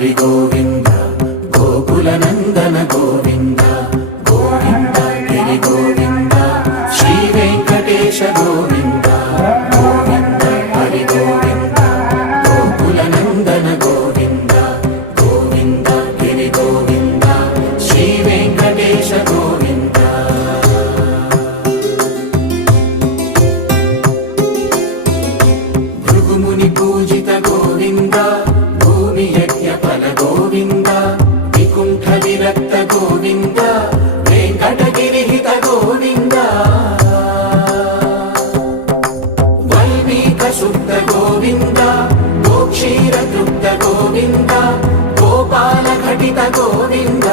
హరి గోవింద గోకుల నందన గోవింద గోవింద గిరి గోవింద శ్రీ వెంకటేశ గోవింద గోవింద హరి గోవింద గోకుల నందన గోవింద గోవింద గిరి గోవింద శ్రీ వెంకటేశ గోవింద భృగుముని పూజిత గోవింద భూమి యజ్ఞ ఫల గోవింద వికుంఠ విరక్త గోవింద వెంకటగిరిహిత గోవింద వైమీక శుద్ధ గోవింద గోక్షీర తృప్త గోవింద గోపాల ఘటిత గోవింద